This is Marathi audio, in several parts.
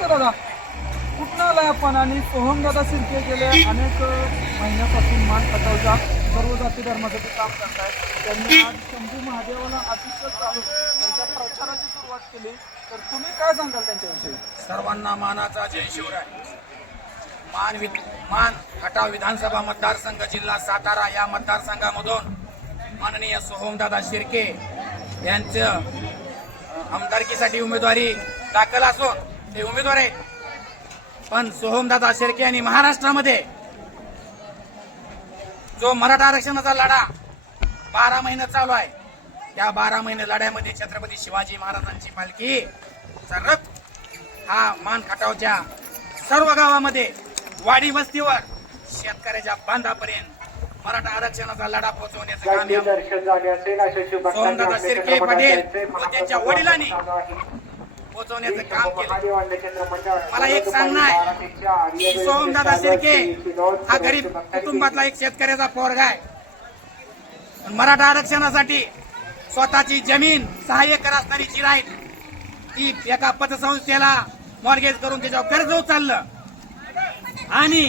नमस्कार दादा. कुठनं आलाय आपण? आणि सोहम दादा शिर्के गेल्या अनेक महिन्यापासून मान खटावच्या सर्व जाती धर्मासाठी काम करतायत. त्यांनी आज शंभू महादेवाला अतिशय चालू त्यांच्या प्रचाराची सुरुवात केली. तर तुम्ही काय सांगाल त्यांच्याविषयी? सर्वांना मानाचा जय शिवराय. मान वि मान खटाव विधानसभा मतदारसंघ जिल्हा सातारा या मतदारसंघामधून माननीय सोहमदादा शिर्के यांचं आमदारकीसाठी उमेदवारी दाखल असून ते उमेदवार आहेत. पण सोहमदादा शिर्के यांनी महाराष्ट्रामध्ये जो मराठा आरक्षणाचा लढा बारा महिने चालू आहे त्या बारा महिने लढ्यामध्ये छत्रपती शिवाजी महाराजांची पालखी रथ हा मान खटावच्या सर्व गावामध्ये वाडी वस्तीवर शेतकऱ्याच्या बांधापर्यंत मराठा आरक्षणाचा लढा पोहोचवण्याचं काम सोमनाथ शिर्के पाटील व त्यांच्या वडिलांनी पोहोचवण्याचं काम केलं. मला एक सांगणं आहे. की सोमदादा शिर्के हा गरीब कुटुंबातला एक शेतकऱ्याचा पोरगा आहे. मराठा आरक्षणासाठी स्वतःची जमीन सहा एकर असणारी जिराईत ती एका पतसंस्थेला मॉर्गेज करून त्याच्यावर कर्ज उचललं. आणि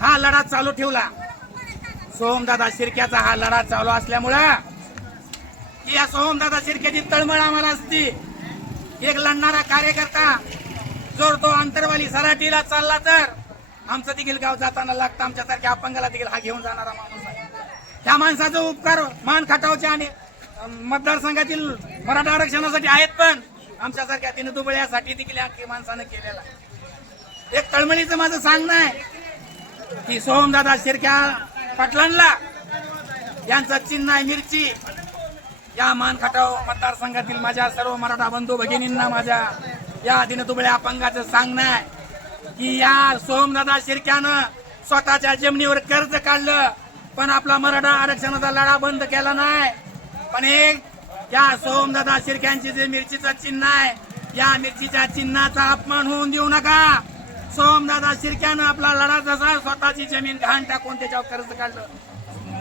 हा लढा चालू ठेवला. सोमदादा शिर्क्याचा हा लढा चालू असल्यामुळं की या सोमदादा शिर्क्याची तळमळ आम्हाला असती. एक लढणारा कार्यकर्ता जर तो अंतरवाली सराटीला चालला तर आमचं देखील गाव जाताना लागतं. आमच्यासारख्या अपंगाला देखील हा घेऊन जाणारा माणूस आहे. त्या माणसाचा उपकार मान खटावचे आणि मतदारसंघातील मराठा आरक्षणासाठी आहेत पण आमच्यासारख्या तिने दुबळ्यासाठी देखील या माणसानं केलेला एक तळमळीचं माझं सांगणं आहे की सोहमदादा शिरक्या पाटलांना यांचं चिन्ह आहे मिरची. या मान खटाव मतदारसंघातील माझ्या सर्व मराठा बंधू भगिनींना माझ्या या दिनदुबळ्या अपंगाचं सांगणं आहे की या सोमदादा शिर्क्यानं स्वतःच्या जमिनीवर कर्ज काढलं पण आपला मराठा आरक्षणाचा लढा बंद केला नाही. पण एक या सोमदादा शिर्क्यांची जे मिरचीचं चिन्ह आहे या मिरचीच्या चिन्हाचा अपमान होऊन देऊ नका. सोमदादा शिर्क्यानं आपला लढा जसा स्वतःची जमीन घाण टाकून त्याच्यावर कर्ज काढलं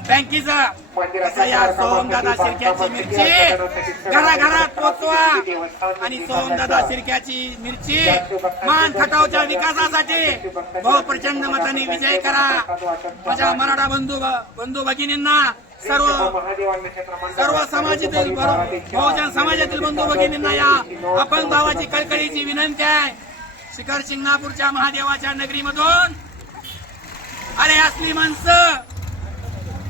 बँकेचं तसं या सोमदादा शिर्क्याची मिरची. घराघरात पोचवा. आणि सोमदादा शिर्क्याची मिरची. मान खटावच्या विकासासाठी भाऊ प्रचंड मताने विजय करा. माझ्या मराठा बंधू बंधू भगिनींना सर्व सर्व समाजातील बहुजन समाजातील बंधू भगिनींना या अपंग भावाची कळकळीची विनंती आहे. शिखर शिंगणापूरच्या महादेवाच्या नगरीमधून. अरे असली माणसं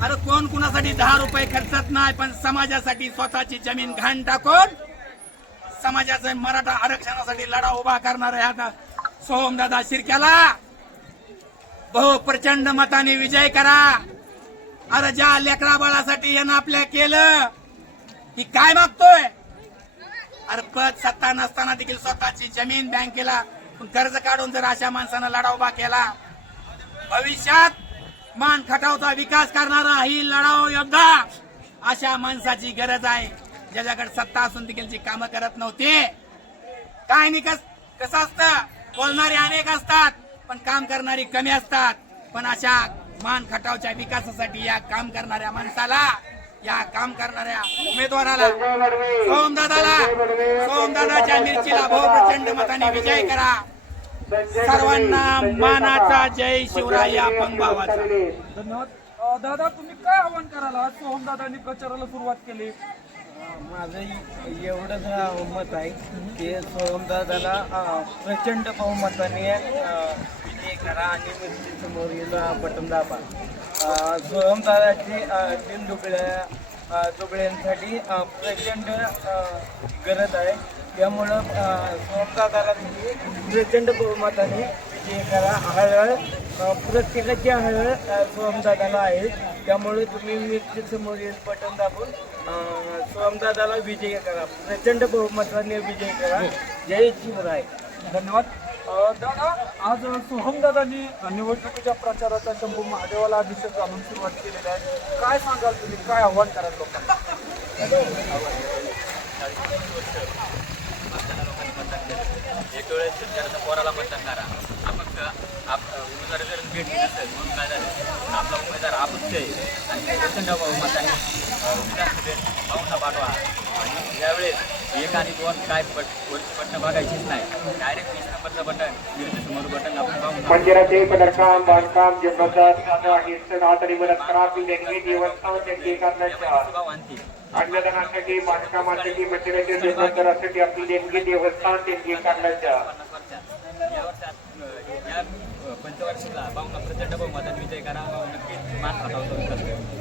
अरे कोण कुणासाठी दहा रुपये खर्चत नाही पण समाजासाठी स्वतःची जमीन घाण टाकून समाजाचं मराठा आरक्षणासाठी लढा उभा करणार आहे आता. सोहम दादा शिर्क्याला. बहु प्रचंड मताने विजय करा. अरे ज्या लेकरा बाळासाठी यानं आपल्या केलं की काय मागतोय? अरे पद सत्ता नसताना देखील स्वतःची जमीन बँकेला कर्ज काढून जर अशा माणसानं लढा उभा केला भविष्यात मान खटावचा विकास करणारा ही लढाऊ योद्धा अशा माणसाची गरज आहे ज्याच्याकडे सत्ता असून देखील जी कामं करत नव्हती. काय नाही कस कसं असतं? बोलणारे अनेक असतात पण काम करणारी कमी असतात. पण अशा मान खटावच्या विकासासाठी या काम करणाऱ्या माणसाला या काम करणाऱ्या उमेदवाराला सोमदादाला सोमदादाच्या मिरचीला भाऊ प्रचंड मताने विजय करा. सर्वांना मानाचा जय शिवराय या भावाचा धन्यवाद. दादा तुम्ही काय आव्हान कराल? आज सोहम दादांनी प्रचाराला सुरुवात केली. माझं एवढंच मत आहे की सोमदादाला अ, प्रचंड बहुमताने विजय करा आणि मिरची समोरील बटन दाबा. अ, तीन दुबळ्या अ, दुबळ्यांसाठी प्रचंड गरज आहे. त्यामुळं अ, प्रचंड बहुमताने विजय करा हळहळ प्रत्येकाची हळहळ अ, सोमदादाला आहे. त्यामुळे तुम्ही मिरची समोरील बटन दाबून अ, सोमदादाला विजय करा. प्रचंड बहुमताने विजय करा. जय शिवराय. धन्यवाद. दादा आज सोहम दादांनी निवडणुकीच्या प्रचाराचा शंभू महादेवाला अभिषेक घालून सुरुवात केलेली आहे. काय सांगाल तुम्ही? काय आव्हान कराल लोकांना? एक वेळेस शेतकऱ्याच्या पोराला मतदान करा. आपण आप उमेदवार जर भेट नसेल म्हणून काय झालं? पण आपला उमेदवार अपक्ष आहे. आणि प्रचंड मताने विधानसभेत पाठवा. आणि यावेळेस एक आणि दोन काय बट बटन बघायचीच नाही. डायरेक्ट वीस नंबरचं बटन समोर बटन आपण मंदिराचे पदरकाम बांधकाम जीर्णोद्धार आणतील अन्नदानासाठी बांधकामासाठी मंदिराच्या जीर्णोद्धारासाठी आपली देणगी देवस्थान देणगी करण्याच्या. पंचवार्षिकला भाऊंना प्रचंड बहुमतात विजय करा नक्कीच मान करू